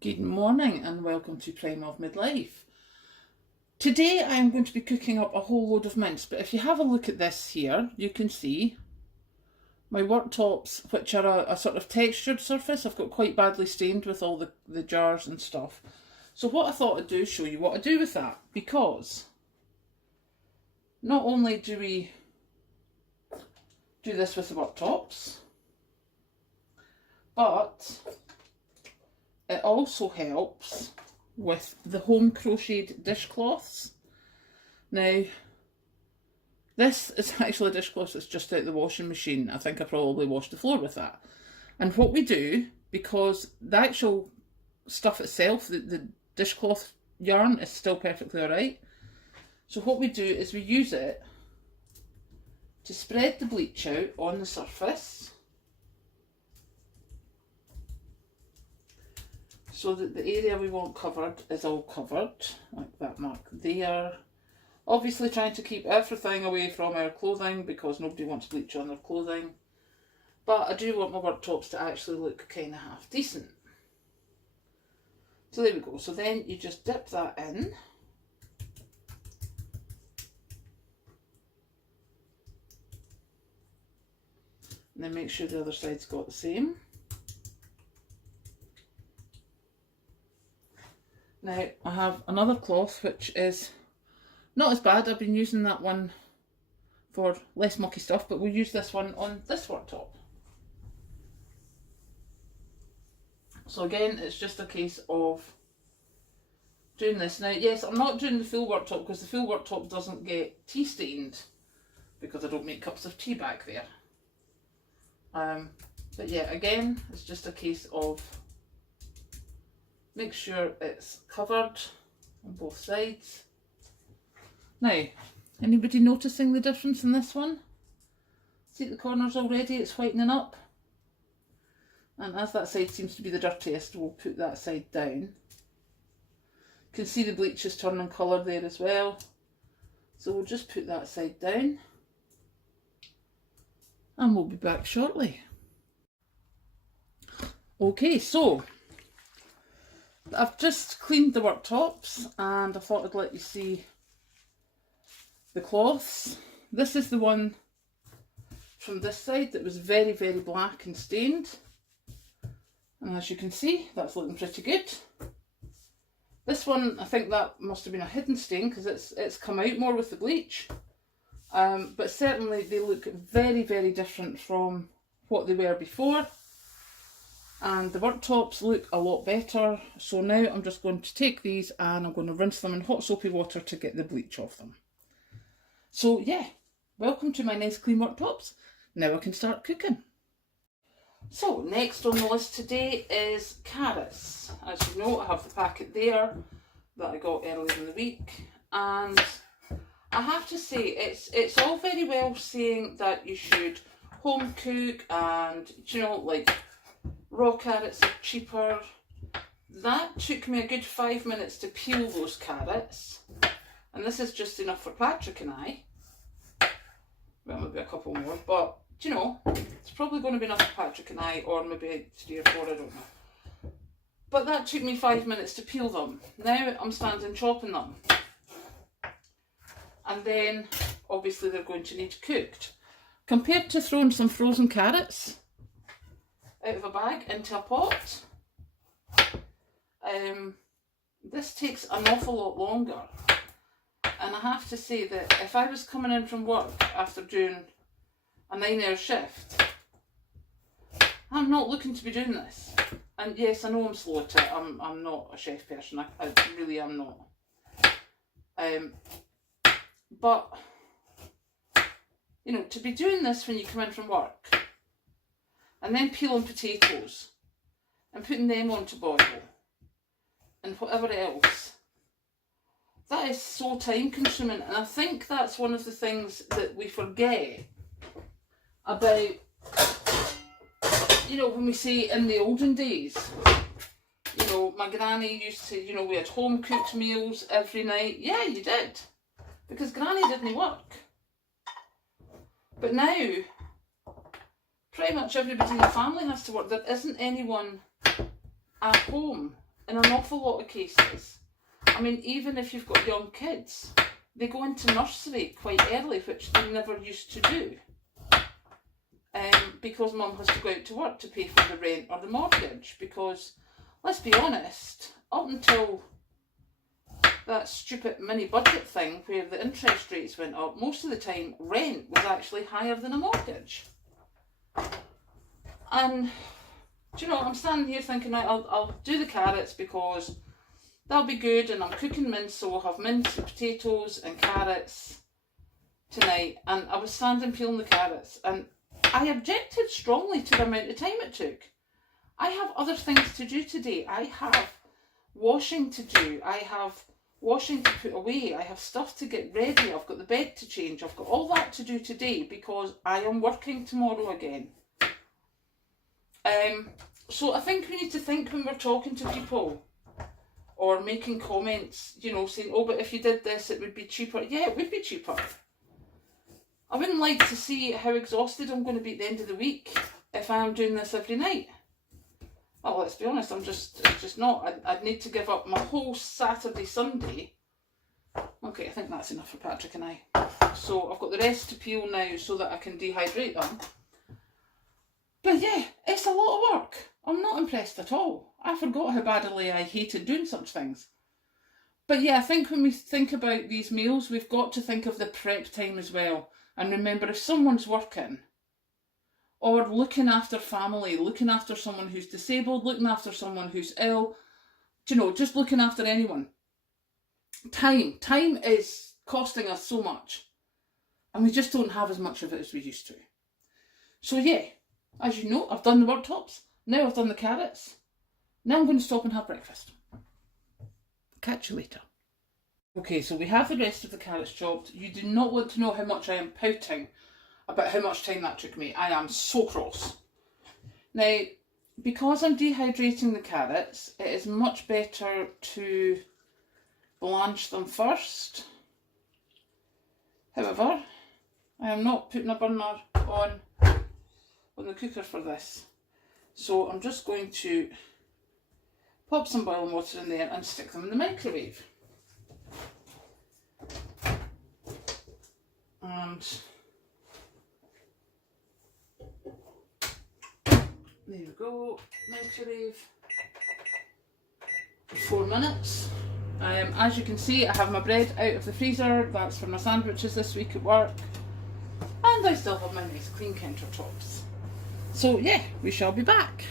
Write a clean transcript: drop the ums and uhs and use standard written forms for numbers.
Good morning and welcome to Prime of Midlife. Today I'm going to be cooking up a whole load of mince, but if you have a look at this here, you can see my worktops, which are a sort of textured surface. I've got quite badly stained with all the jars and stuff. So what I thought I'd do is show you what I do with that, because not only do we do this with the worktops, but it also helps with the home crocheted dishcloths. Now, this is actually a dishcloth that's just out of the washing machine. I think I probably washed the floor with that. And what we do, because the actual stuff itself, the dishcloth yarn is still perfectly alright. So what we do is we use it to spread the bleach out on the surface, so that the area we want covered is all covered, like that mark there. Obviously trying to keep everything away from our clothing because nobody wants bleach on their clothing. But I do want my worktops to actually look kind of half decent. So there we go. So then you just dip that in. And then make sure the other side's got the same. Now I have another cloth which is not as bad. I've been using that one for less mucky stuff, but we'll use this one on this worktop. So again, it's just a case of doing this. Now yes, I'm not doing the full worktop because the full worktop doesn't get tea stained because I don't make cups of tea back there. But yeah, again, it's just a case of make sure it's covered on both sides. Now, anybody noticing the difference in this one? See at the corners already, it's whitening up. And as that side seems to be the dirtiest, we'll put that side down. You can see the bleach is turning colour there as well. So we'll just put that side down. And we'll be back shortly. Okay, so I've just cleaned the worktops and I thought I'd let you see the cloths. This is the one from this side that was very, very black and stained. And as you can see, that's looking pretty good. This one, I think that must have been a hidden stain because it's come out more with the bleach. But certainly they look very, very different from what they were before. And the worktops look a lot better. So now I'm just going to take these and I'm going to rinse them in hot soapy water to get the bleach off them. So yeah, welcome to my nice clean worktops. Now I can start cooking. So next on the list today is carrots. As you know, I have the packet there that I got earlier in the week. And I have to say, it's all very well saying that you should home cook and, you know, like raw carrots are cheaper. That took me a good 5 minutes to peel those carrots. And this is just enough for Patrick and I. Well, maybe a couple more, but, you know, it's probably going to be enough for Patrick and I, or maybe 3 or 4, I don't know. But that took me 5 minutes to peel them. Now I'm standing chopping them. And then, obviously, they're going to need cooked. Compared to throwing some frozen carrots out of a bag into a pot, this takes an awful lot longer. And I have to say that if I was coming in from work after doing a 9-hour shift, I'm not looking to be doing this. And yes, I know I'm slow at it. I'm not a chef person. I really am not. But, you know, to be doing this when you come in from work, and then peeling potatoes, and putting them on to boil, and whatever else, that is so time consuming. And I think that's one of the things that we forget about, you know, when we say in the olden days. You know, my granny used to, you know, we had home cooked meals every night. Yeah, you did. Because granny didn't work. But now, pretty much everybody in the family has to work. There isn't anyone at home in an awful lot of cases, I mean, even if you've got young kids, they go into nursery quite early, which they never used to do. Because mum has to go out to work to pay for the rent or the mortgage. Because, let's be honest, up until that stupid mini budget thing where the interest rates went up, most of the time rent was actually higher than a mortgage. And, do you know, I'm standing here thinking, right, I'll do the carrots because that'll be good, and I'm cooking mince, so we'll have mince and potatoes and carrots tonight. And I was standing peeling the carrots, and I objected strongly to the amount of time it took. I have other things to do today. I have washing to do. I have washing to put away. I have stuff to get ready. I've got the bed to change. I've got all that to do today because I am working tomorrow again. So I think we need to think when we're talking to people or making comments, you know, saying, oh, but if you did this, it would be cheaper. Yeah, it would be cheaper. I wouldn't like to see how exhausted I'm going to be at the end of the week if I am doing this every night. Well, let's be honest, it's just not. I'd need to give up my whole Saturday, Sunday. Okay, I think that's enough for Patrick and I. So I've got the rest to peel now so that I can dehydrate them. But yeah, it's a lot of work. I'm not impressed at all. I forgot how badly I hated doing such things. But yeah, I think when we think about these meals, we've got to think of the prep time as well. And remember, if someone's working or looking after family, looking after someone who's disabled, looking after someone who's ill, you know, just looking after anyone, time is costing us so much. And we just don't have as much of it as we used to. So yeah, as you know, I've done the worktops. Now I've done the carrots. Now I'm going to stop and have breakfast. Catch you later. Okay, so we have the rest of the carrots chopped. You do not want to know how much I am pouting about how much time that took me. I am so cross. Now, because I'm dehydrating the carrots, it is much better to blanch them first. However, I am not putting a burner on the cooker for this. So I'm just going to pop some boiling water in there and stick them in the microwave. And there we go, microwave for 4 minutes. As you can see, I have my bread out of the freezer. That's for my sandwiches this week at work. And I still have my nice clean countertops. So yeah, we shall be back.